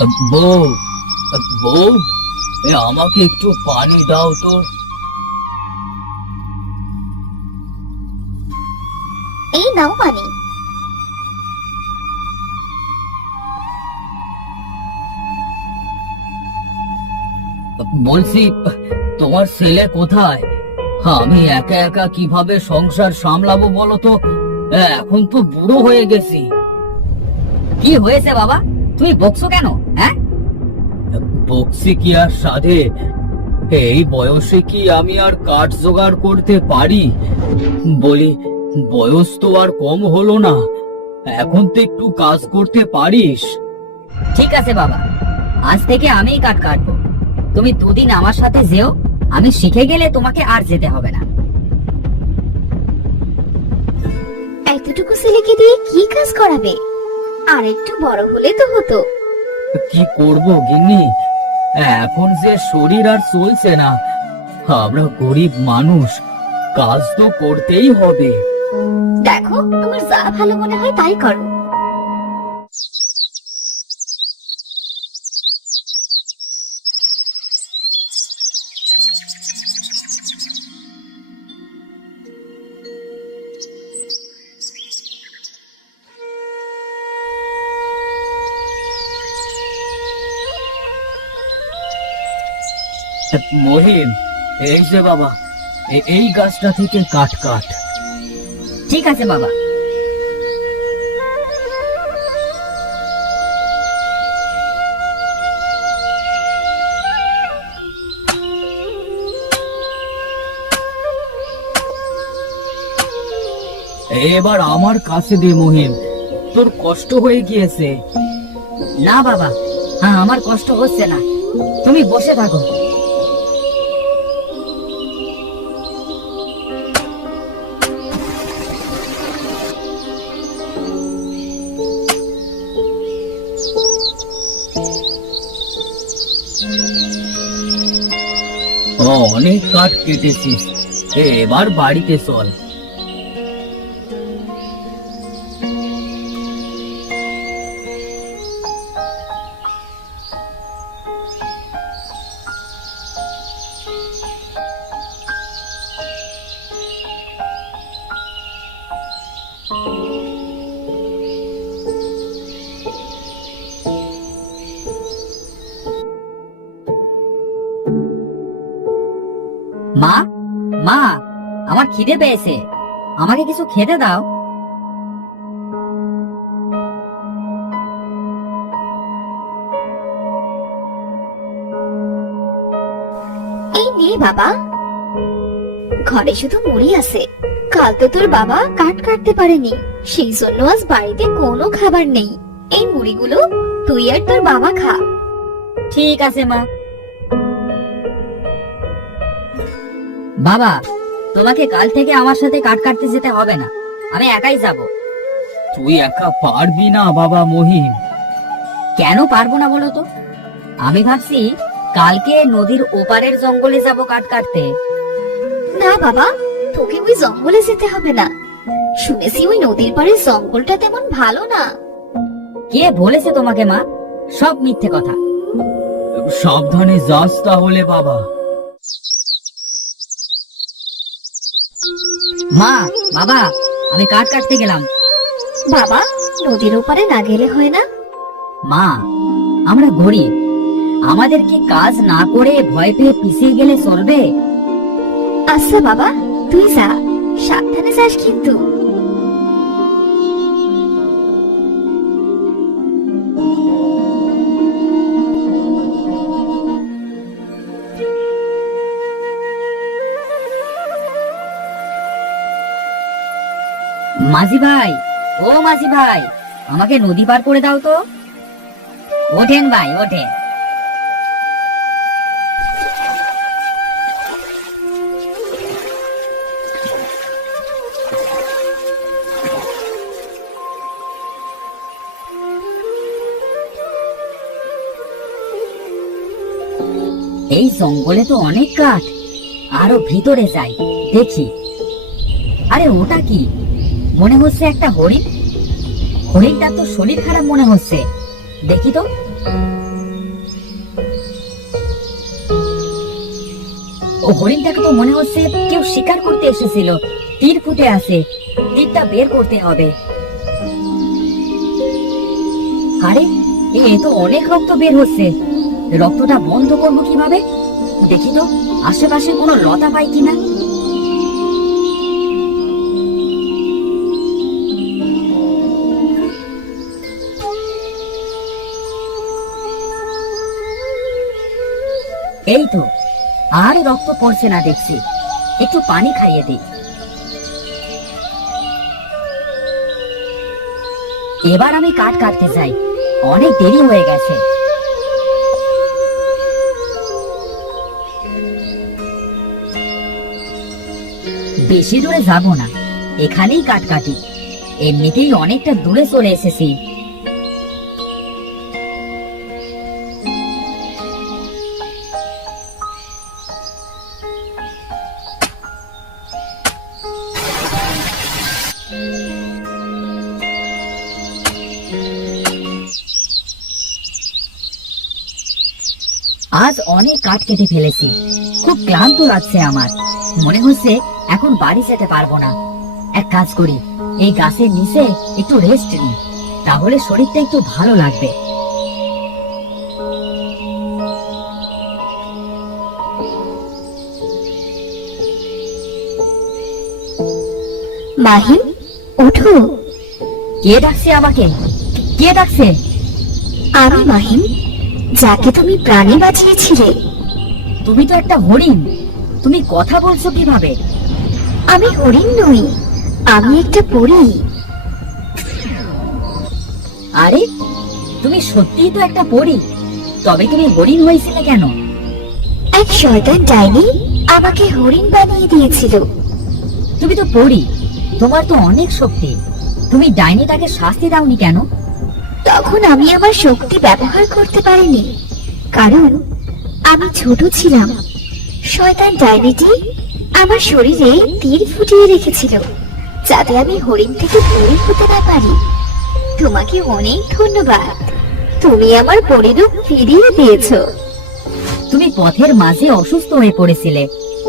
বউ, বউ, আমাকে একটু পানি দাও তো। এই নাও পানি। বলছি, তোমার ছেলে কোথায়? আমি একা একা কিভাবে সংসার সামলাবো বলো তো? এখন তো বুড়ো হয়ে গেছি। কি হয়েছে বাবা, তুমি বকছো কেন? হ্যাঁ, বকছি কি আর সাধে? এই বয়সে কি আমি আর কাঠ জোগাড় করতে পারি? বলি, বয়স তো আর কম হলো না, এখন তো একটু কাজ করতে পারিস। ঠিক আছে বাবা, আজ থেকে আমিই কাঠ কাটবো। তুমি দুদিন আমার সাথে যেও, আমি শিখে গেলে তোমাকে আর যেতে হবে না। এতটুকু ছেলেকে দিয়ে কি কাজ করাবে? আর একটু বড় হলে তো হতো। কি করব গিন্নি, এখন যে শরীর আর চলছে না। আমরা গরিব মানুষ, কাজ তো করতেই হবে। দেখো, তোমার যা ভালো মনে হয় তাই করো। মহিন, এই যে বাবা, এই গাছটা থেকে কাঠ কাঠ। ঠিক আছে বাবা। এবার আমার কাছে দে মহিন, তোর কষ্ট হয়ে গিয়েছে। না বাবা, হ্যাঁ, আমার কষ্ট হচ্ছে না, তুমি বসে থাকো। অনেক কাঠ কেটেছিস, এবার বাড়িতে চল। মা, মা, আমার খিদে পেয়েছে, আমাকে কিছু খেতে দাও। এই নে বাবা, ঘরে শুধু মুড়ি আছে। কাল তো তোর বাবা কাঠ কাটতে পারেনি, সেই জন্য আজ বাড়িতে কোনো খাবার নেই। এই মুড়িগুলো তুই আর তোর বাবা খা। ঠিক আছে মা। বাবা, তোমাকে কাল থেকে আমার সাথে কাঠ কাটতে যেতে হবে না, আমি একাই যাব। তুই একা পারবি না বাবা মহিন। কেন পারবো না বলো তো? আমি ভাবছি কালকে নদীর ওপারের জঙ্গলে যাব কাঠ কাটতে। না বাবা, তোকে ওই জঙ্গলে যেতে হবে না। শুনেছি ওই নদীর পাড়ের জঙ্গলটা তেমন ভালো না। কে বলেছে তোমাকে মা? সব মিথ্যে কথা। সাবধানে যাস তাহলে বাবা। মা, বাবা, আমি কাঠ কাটতে গেলাম। বাবা, নদীর ওপারে না গেলে হয় না? মা, আমরা গরিব, আমাদের কি কাজ না করে ভয় পেয়ে পিছিয়ে গেলে চলবে? আচ্ছা বাবা, তুই যা, সাবধানে যাস কিন্তু। মাঝি ভাই, ও মাঝি ভাই, আমাকে নদী পার করে দাও তো। ওঠেন ভাই, ওঠেন। এই জঙ্গলে তো অনেক কাঠ, আরো ভিতরে যাই, দেখি। আরে ওটা কি? মনে হচ্ছে একটা হরিণ। হরিণটার তো শরীর খারাপ মনে হচ্ছে, দেখি তো। ও হরিণটাকে তো মনে হচ্ছে কেউ শিকার করতে এসেছিল। তীর ফুটে আছে, তীরটা বের করতে হবে। আরে এ তো অনেক রক্ত বের হচ্ছে, রক্তটা বন্ধ করবো কিভাবে? দেখি তো আশেপাশে কোনো লতা পাই কিনা। এই তো, আর রক্ত পড়ছে না দেখছি, একটু পানি খাইয়ে দিই। এবার আমি কাঠ কাটতে যাই, অনেক দেরি হয়ে গেছে। বেশি দূরে যাব না, এখানেই কাঠ কাটি, এমনিতেই অনেকটা দূরে চলে এসেছি। আজ অনেক কাঠ কেটে ফেলেছি, খুব ক্লান্ত লাগছে আমার। মনে হচ্ছে এখন বাড়ি যেতে পারবো না। এক কাজ করি, এই গাছের নিচে একটু রেস্ট নিই, তাহলে শরীরটা একটু ভালো লাগবে। মাহিম, ওঠো। কে ডাকছে আমাকে? কে ডাকছে? আমি মাহিম, যাকে তুমি প্রাণে বাঁচিয়েছিলে। তুমি তো একটা হরিণ, তুমি কথা বলছো কিভাবে? আমি হরিণ নই, আমি একটা পরী। আরে তুমি সত্যিই তো একটা পরী, তবে তুমি হরিণ হয়েছিলে কেন? এক শয়তান ডাইনি আমাকে হরিণ বানিয়ে দিয়েছিল। তুমি তো পরী, তোমার তো অনেক শক্তি, তুমি ডাইনিটাকে শাস্তি দাওনি কেন? তখন আমি আমার শক্তি ব্যবহার করতে পারিনি, কারণ আমি ছোট ছিলাম। শয়তান ডাইনিটি আমার শরীরে তীর ফুটিয়ে রেখেছিল, যাতে আমি হরিণ থেকে পরী হতে না পারি। তোমাকে অনেক ধন্যবাদ, তুমি আমার পরীরূপ ফিরিয়ে দিয়েছো। তুমি পথের মাঝে অসুস্থ হয়ে পড়েছিলে,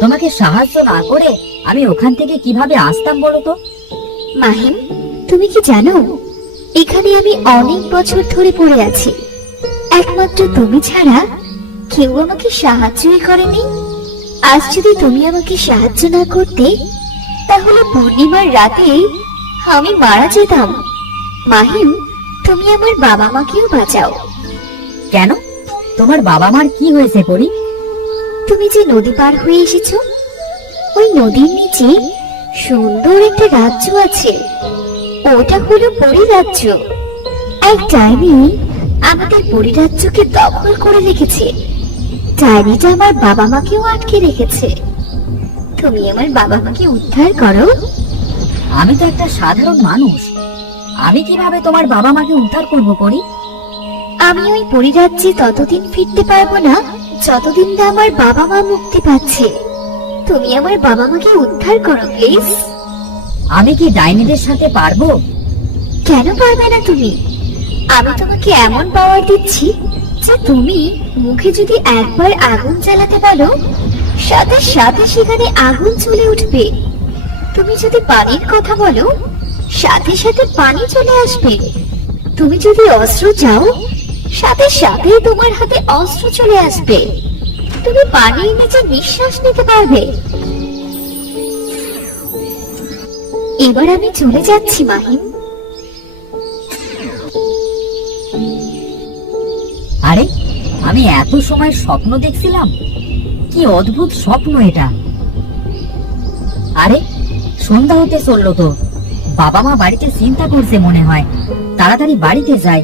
তোমাকে সাহায্য না করে আমি ওখান থেকে কিভাবে আসতাম বলো তো? মাহিম, তুমি কি জানো, এখানে আমি অনেক বছর ধরে পড়ে আছি। একমাত্র তুমি ছাড়া কেউ আমাকে সাহায্যই করেনি। আজ যদি তুমি আমাকে সাহায্য না করতে, তাহলে পূর্ণিমার রাতে আমি মারা যেতাম। মাহিম, তুমি আমার বাবা মাকেও বাঁচাও। কেন? তোমার বাবা মার কি হয়েছে পরি? তুমি যে নদী পার হয়ে এসেছো, ওই নদীর নিচে সুন্দর একটা রাজ্য আছে, ওটা হলো পরিরাজ্য। এক ডাইনি আমাদের পরিরাজ্যকে দখল করে রেখেছে। ডাইনিটা আমার বাবা মাকেও আটকে রেখেছে। তুমি আমার বাবা মাকে উদ্ধার করো। আমি তো একটা সাধারণ মানুষ, আমি কিভাবে তোমার বাবা মাকে উদ্ধার করবো পরি? আমি ওই পরিরাজ্যে ততদিন ফিরতে পারবো না যতদিন না আমার বাবা মা মুক্তি পাচ্ছে। তুমি আমার বাবা মাকে উদ্ধার করো প্লিজ। আমি কি ডাইনিদের সাথে পারবো? কেন পারবে না তুমি? আমি তোমাকে এমন পাওয়ার দিচ্ছি যে তুমি মুখে যদি একবার আগুন জ্বালাতে পারো, সাথে সাথে সেখানে আগুন চলে উঠবে। তুমি যদি পানির কথা বলো, সাথে সাথে পানি চলে আসবে। তুমি যদি অস্ত্র চাও, সাথে সাথে তোমার হাতে অস্ত্র চলে আসবে। তুমি পানির নিচে নিঃশ্বাস নিতে পারবে। এবার আমি চলে যাচ্ছি মাহিম। আরে আমি এত সময় স্বপ্ন দেখছিলাম, কি অদ্ভুত স্বপ্ন এটা। আরে সন্ধ্যা হতে চললো তো, বাবা মা বাড়িতে চিন্তা করছে মনে হয়, তাড়াতাড়ি বাড়িতে যাই।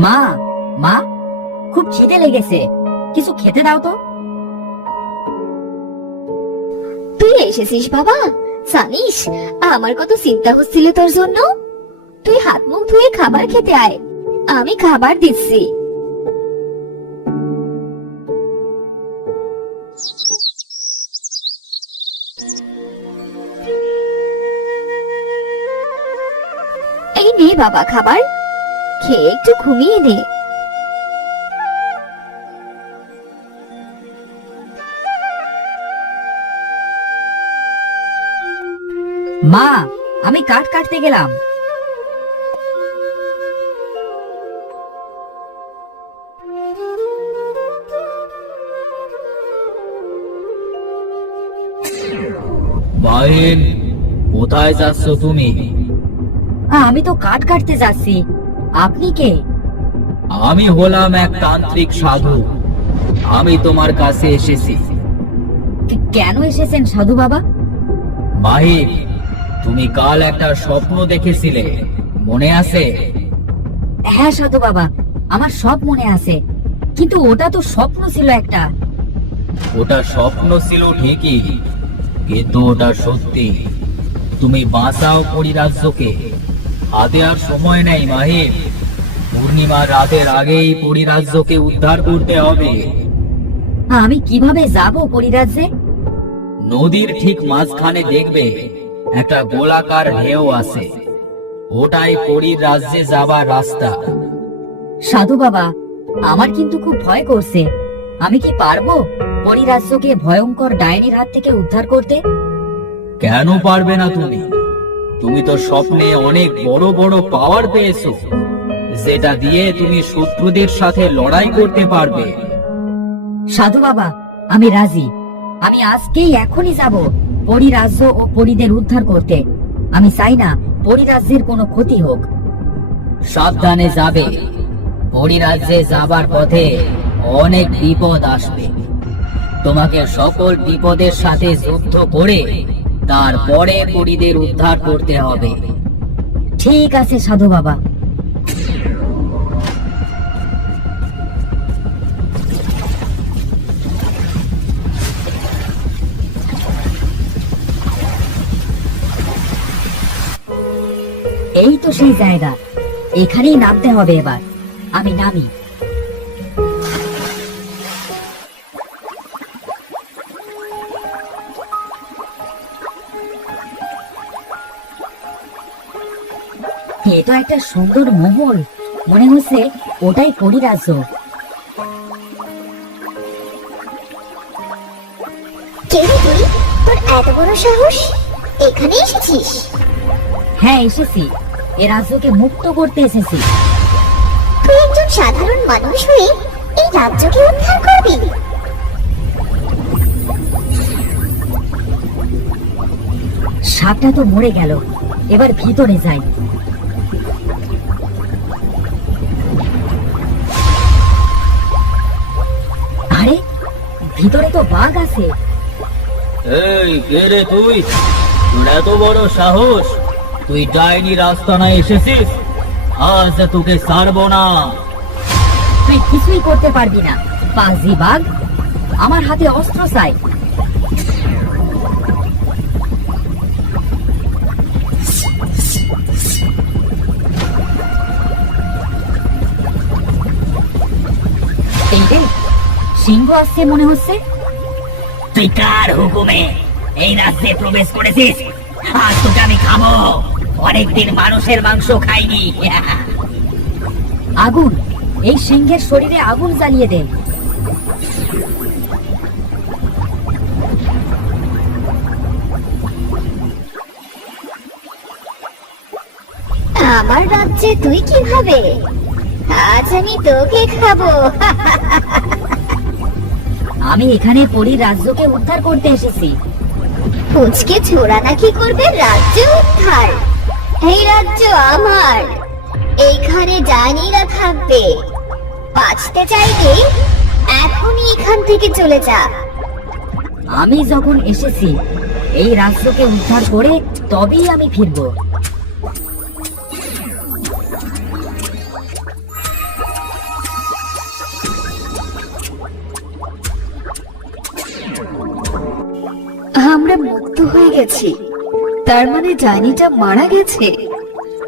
মা, মা, খুব খিদে লেগেছে, কিছু খেতে দাও তো। তুই এসেছিস বাবা? জানিস আমার কত চিন্তা হচ্ছিল তোর জন্য। তুই হাত মুখ ধুয়ে খাবার খেতে আয়, আমি খাবার দিচ্ছি। এই নে বাবা খাবার, খেয়ে একটু ঘুমিয়ে নে। মা, আমি কাঠ কাটতে গেলাম। বাহিন, কোথায় যাচ্ছ তুমি? আমি তো কাঠ কাটতে যাচ্ছি, আপনি কে? আমি হলাম এক তান্ত্রিক সাধু। আমি তোমার কাছে এসেছি। কেন এসেছেন সাধু বাবা? মাহির, তুমি কাল একটা স্বপ্ন দেখেছিলে, মনে আছে? হ্যাঁ সাধু বাবা, আমার সব মনে আছে, কিন্তু ওটা তো স্বপ্ন ছিল একটা। ওটা স্বপ্ন ছিল ঠিকই, কিন্তু ওটা সত্যি। তুমি বাঁচাও পরিরাজ্যকে। হাতে আর সময় নেই মাহির। পূর্ণিমার রাতের আগেই পরিরাজ্যকে উদ্ধার করতে হবে। আমি কিভাবে যাব পরিরাজ্যে? নদীর ঠিক মাঝখানে দেখবে একটা গোলাকার ঢেউ আছে, ওটাই পরীর রাজ্যে যাবার রাস্তা। সাধু বাবা, আমার কিন্তু খুব ভয় করছে। আমি কি পারবো পরিরাজ্যকে ভয়ঙ্কর ডাইনির হাত থেকে উদ্ধার করতে? কেন পারবে না তুমি? তুমি তো স্বপ্নে অনেক বড় বড় পাওয়ার পেয়েছো, যেটা দিয়ে তুমি শত্রুদের সাথে লড়াই করতে পারবে। সাধু বাবা, আমি রাজি। আমি আজকেই এখনই যাব পরিরাজ্য ও পরিদের উদ্ধার করতে। আমি চাই না পরিরাজ্যের কোনো ক্ষতি হোক। সাবধানে যাবে। পরিরাজ্যে যাবার পথে অনেক বিপদ আসবে। তোমাকে সকল বিপদের সাথে যুদ্ধ করে তারপরে পরিদের উদ্ধার করতে হবে। ঠিক আছে সাধু বাবা। এই তো সেই জায়গা, এখানেই নামতে হবে এবার। আমি নামি। এ তো একটা সুন্দর মহল, মনে হচ্ছে ওটাই পরিরাজ্য। কে রে তুই? তোর এত বড় সাহস, এখানে এসেছিস? হ্যাঁ এসেছি, এ রাজ্যকে মুক্ত করতে এসেছি। তুই একজন সাধারণ মানুষ হয়ে এই রাজ্যকে উদ্ধার করবি? সাপটা তো মরে গেল, এবার ভিতরে যাই। আরে ভিতরে তো বাঘ আছে। এই কে রে তুই? তোর এত বড় সাহস? তুই ডাইনি রাস্তানায় এসেছিস? আজ তোকে ছাড়বো না। তুই কিছুই করতে পারবি না পাজি বাঘ। আমার হাতে অস্ত্র চাই। এই রে, সিংহ আসছে মনে হচ্ছে। তুই কার হুকুমে এই রাজ্যে প্রবেশ করেছিস? আজ তোকে আমি খাবো। অনেকদিন মানুষের মাংস খাইনি। আগুন, এই সিংহের শরীরে আগুন জ্বালিয়ে দে। আমার রাজ্যে তুই কিভাবে? আজ আমি তোকে খাবো। আমি এখানে পরীর রাজ্যকে উদ্ধার করতে এসেছি। পুচকে ছোড়া নাকি করবে রাজ্য উদ্ধার? এই রাজ্য আমার, এইখানে ডাইনিরা থাকবে। বাঁচতে চাইলে এখনই এখান থেকে চলে যা। আমি যখন এসেছি এই রাজ্যকে উদ্ধার করে তবেই আমি ফিরবো। আমরা মুক্ত হয়ে গেছি। তার মানে ডাইনিটা মারা গেছে।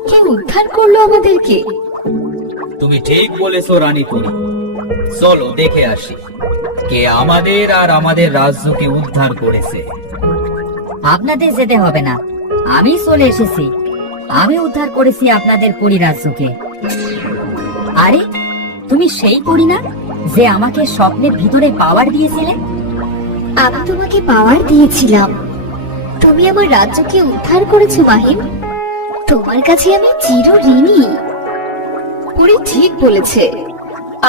কে উদ্ধার করলো আমাদেরকে? তুমি ঠিক বলেছো রানী পরী। চলো দেখে আসি কে আমাদের আর আমাদের রাজ্যকে উদ্ধার করেছে। আপনাদের যেতে হবে না, আমি চলে এসেছি। আমি উদ্ধার করেছি আপনাদের পরিরাজ্যকে। আরে তুমি সেই পরি না যে আমাকে স্বপ্নের ভিতরে পাওয়ার দিয়েছিলে? আমি তোমাকে পাওয়ার দিয়েছিলাম, তুমি আমার রাজ্যকে উদ্ধার করেছো মাহিম। তোমার কাছে আমি চিরঋণী। পরি ঠিক বলেছে,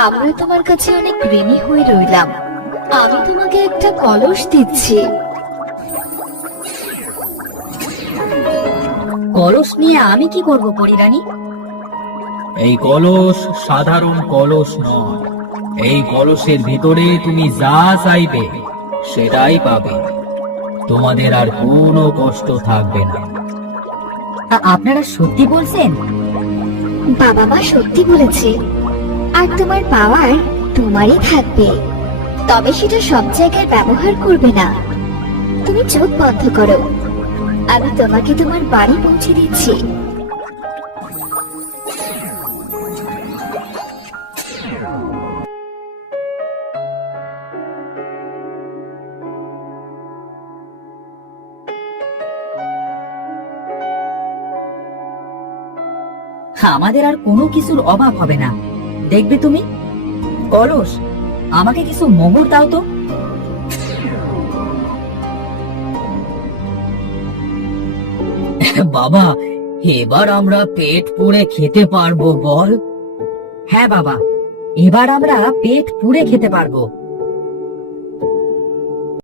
আমরা তোমার কাছে অনেক ঋণী হয়ে রইলাম। আমি তোমাকে একটা কলস দিচ্ছি। কলস নিয়ে আমি কি করব পরিরানী? এই কলস সাধারণ কলস নয়। এই কলসের ভিতরে তুমি যা চাইবে সেটাই পাবে। তোমাদের আর কোনো কষ্ট থাকবে না। আপনারা সত্যি বলছেন? বাবা মা সত্যি বলেছে। আর তোমার পাওয়ার তোমারই থাকবে, তবে সেটা সব জায়গায় ব্যবহার করবে না। তুমি চোখ বন্ধ করো, আমি তোমাকে তোমার বাড়ি পৌঁছে দিচ্ছি। আমাদের আর কোনো কিছুর অভাব হবে না, দেখবে তুমি। কলস, আমাকে কিছু মোহর দাও তো। বাবা, এবার আমরা পেট পুড়ে খেতে পারবো বল? হ্যাঁ বাবা, এবার আমরা পেট পুড়ে খেতে পারবো।